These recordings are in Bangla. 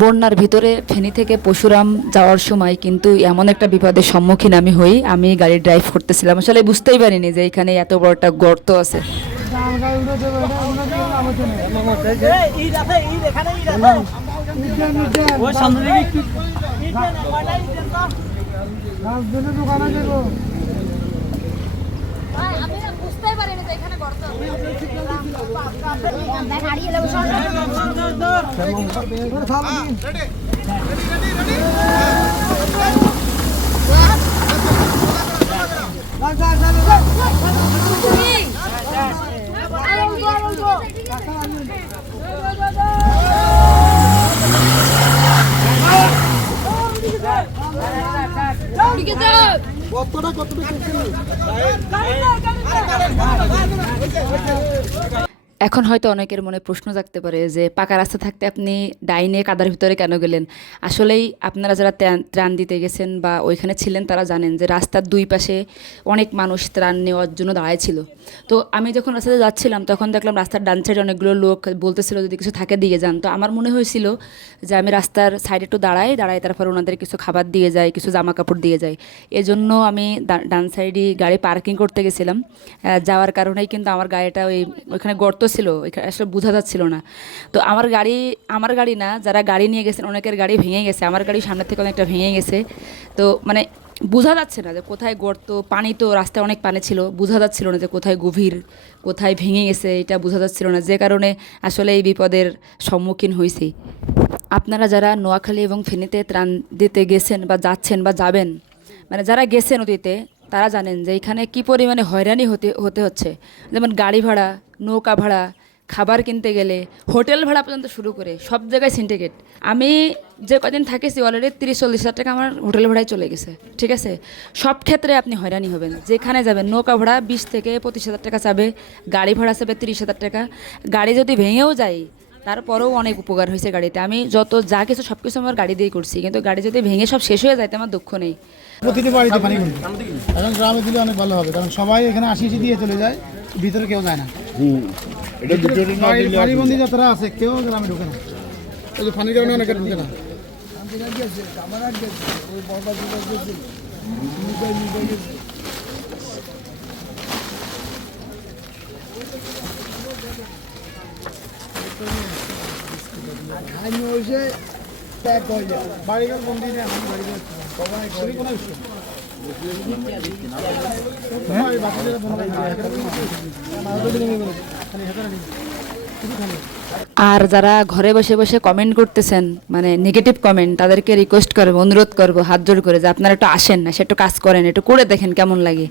বন্যার ভিতরে ফেনী থেকে পশুরাম যাওয়ার সময় কিন্তু এমন একটা বিপদের সম্মুখীন আমি হই। আমি গাড়ি ড্রাইভ করতেছিলাম। আসলে বুঝতেই পারিনি যে এখানে এত বড় একটা গর্ত আছে। আমি না বুঝতেই পারিনি যে এখানে গর্ত আছে। দেখ, এখন হয়তো অনেকের মনে প্রশ্ন জাগতে পারে যে, পাকা রাস্তা থাকতে আপনি ডাইনে কাদার ভিতরে কেন গেলেন? আসলেই আপনারা যারা ত্রাণ- দিতে গেছেন বা ওইখানে ছিলেন, তারা জানেন যে, রাস্তার দুই পাশে অনেক মানুষ ত্রাণ নেওয়ার জন্য দাঁড়ায় ছিল তো আমি যখন রাস্তাতে যাচ্ছিলাম, তখন দেখলাম রাস্তার ডান সাইডে অনেকগুলো লোক বলতেছিল যদি কিছু থাকে দিয়ে যান। তো আমার মনে হয়েছিল যে, আমি রাস্তার সাইডে একটু দাঁড়াই দাঁড়াই তারপর ওনাদের কিছু খাবার দিয়ে যাই, কিছু জামা কাপড় দিয়ে যাই। এজন্য আমি ডান সাইডে গাড়ি পার্কিং করতে গেছিলাম। যাওয়ার কারণেই কিন্তু আমার গাড়িটা ওই, ওইখানে গর্ত ছিল আসলে বোঝা যাচ্ছিল না। তো আমার গাড়ি আমার গাড়ি না, যারা গাড়ি নিয়ে গেছেন, অনেকের গাড়ি ভেঙে গেছে। আমার গাড়ি সামনের থেকে অনেকটা ভেঙে গেছে। তো মানে বোঝা যাচ্ছে না যে কোথায় গর্ত, পানি তো রাস্তায় অনেক পানি ছিল। বোঝা যাচ্ছিল না যে কোথায় গভীর, কোথায় ভেঙে গেছে, এটা বোঝা যাচ্ছিল না। যে কারণে আসলে এই বিপদের সম্মুখীন হয়েছি। আপনারা যারা নোয়াখালী এবং ফেনীতে ত্রাণ দিতে গেছেন বা যাচ্ছেন বা যাবেন মানে যারা গেছেন অতীতে তারা জানেন যে এখানে কি পরিমাণে হয়রানি হতে হতে হচ্ছে। যেমন গাড়ি ভাড়া, নৌকা ভাড়া, খাবার কিনতে গেলে হোটেল ভাড়া পর্যন্ত শুরু করে সব জায়গায় সিন্ডিকেট আমি যে কদিন থাকেছি অলরেডি তিরিশ, চল্লিশ হাজার টাকা আমার হোটেল ভাড়ায় চলে গেছে, ঠিক আছে? সব ক্ষেত্রে আপনি হয়রানি হবেন। যেখানে যাবেন, নৌকা ভাড়া বিশ থেকে পঁচিশ হাজার টাকা চাবে, গাড়ি ভাড়া চাবে তিরিশ হাজার টাকা। গাড়ি যদি ভেঙেও যায় তারপরেও অনেক উপকার হয়েছে গাড়িতে। আমি যত যা কিছু সব কিছু আমার গাড়ি দিয়ে করছি কিন্তু গাড়ি যদি ভেঙে সব শেষ হয়ে যায় তো আমার দুঃখ নেই। প্রতিটি বাড়িতে পানি কিন্তু। এখন গ্রামে দিলে অনেক ভালো হবে কারণ সবাই এখানে আসি এসে দিয়ে চলে যায় ভিতরে কেউ যায় না। বাড়িবন্দি যাত্রা আছে কেউ গ্রামে ঢুকে না। এই যে পানির কারণে অনেকে ঢুকে না। বাড়িঘর বন্দি নেই আমি বাড়িঘর সবাই খুবই কোনো হ্যাঁ বাচ্চাদের আর যারা ঘরে বসে বসে কমেন্ট করতেছেন মানে নেগেটিভ কমেন্ট তাদেরকে রিকোয়েস্ট করব, অনুরোধ করব, হাত জোড় করে যে আপনারা একটু আসেন না, সে একটু কাজ করেন, একটু করে দেখেন কেমন লাগে।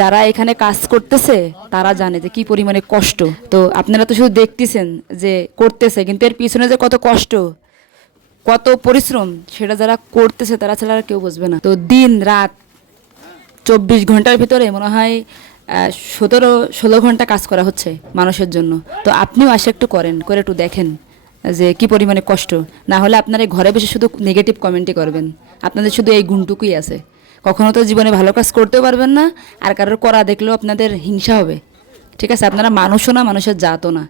যারা এখানে কাজ করতেছে, তারা জানে যে কি পরিমাণে কষ্ট। তো আপনারা তো শুধু দেখতেছেন যে করতেছে, কিন্তু এর পিছনে যে কত কষ্ট, কত পরিশ্রম, সেটা যারা করতেছে, তারা ছাড়া আর কেউ বুঝবে না। তো দিন, রাত, চব্বিশ ঘণ্টার ভিতরে মনে হয় সতেরো, ষোলো ঘণ্টা কাজ করা হচ্ছে মানুষের জন্য। তো আপনিও আসে একটু করেন, করে একটু দেখেন যে কি পরিমাণে কষ্ট। না হলে আপনারা ঘরে বসে শুধু নেগেটিভ কমেন্টই করবেন। আপনাদের শুধু এই গুণটুকুই আছে। কখনো তো জীবনে ভালো কাজ করতেও পারবেন না, আর কারোর করা দেখলেও আপনাদের হিংসা হবে। ঠিক আছে, আপনারা মানুষও না, মানুষের জাতও না।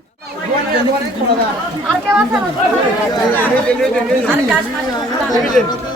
আর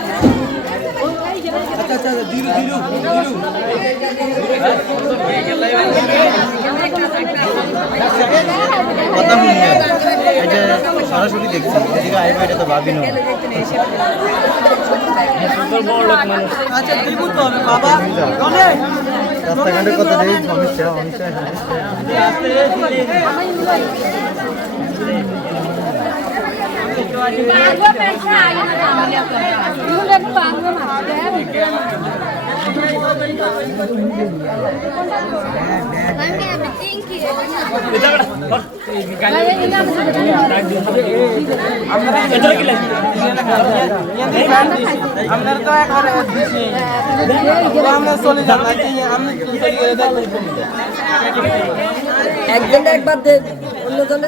কথা শুনি যে সরাসরি দেখছি এদিকে আইবা এটা তো ভাবি না আচ্ছা তুই করতে বাবা। সমস্যা সমস্যা আপনার তো একবারে দিছি আমরা চলে যাব আমি একজন একবার দেন অন্য জনে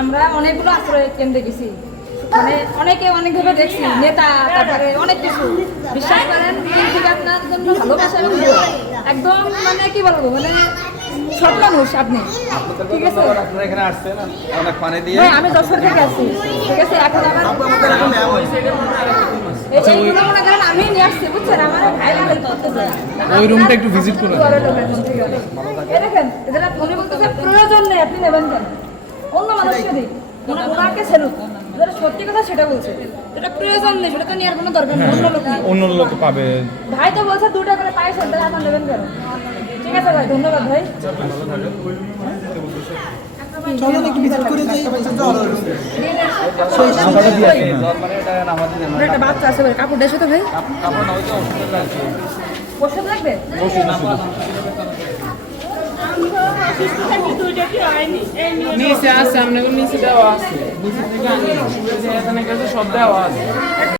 আমরা অনেকগুলো আশ্রয় কেন্দ্রে গেছি। মানে অনেকে অনেকভাবে দেখছি নেতা তারপরে অনেক কিছু। বিশ্বাস করেন আপনার জন্য ভালোবাসা এবং একদম মানে কি বলব মানে সব মানুষ আপনি। ঠিক আছে? আপনারা এখানে আসছেন অনেক পানি দিয়ে হ্যাঁ আমি যশোর থেকে আসছি। ঠিক আছে এখন আমার এইগুলো মনে করেন আমি নিয়ে আসছি বুঝছেন? আমার ভাই ওই রুমটা একটু ভিজিট করে দেখেন এটা উনি বলতেছে প্রয়োজন নেই আপনি নেবেন কেন? অন্য মানুষকে দিই। ওনা ওনাকে সেলুট। যেটা সত্যি কথা সেটা বলছে। যেটা প্রয়োজন নেই সেটা তো নেওয়ার কোনো দরকার নেই। অন্য লোক অন্য লোক পাবে। ভাই তো বলছে দুটা করে পায়ে সন্ধ্যা এখন নেবেন কেন? ঠিক আছে ভাই ধন্যবাদ ভাই। চলেন একটু ভিজিট করে যাই একটা বাচ্চা আছে ভাই কাপড় দেশে তো ভাই। ওষুধ লাগবে? নিচে আছে আপনাকে নিচে দেওয়া আছে। নিচে থেকে আনি। সব দেওয়া আছে।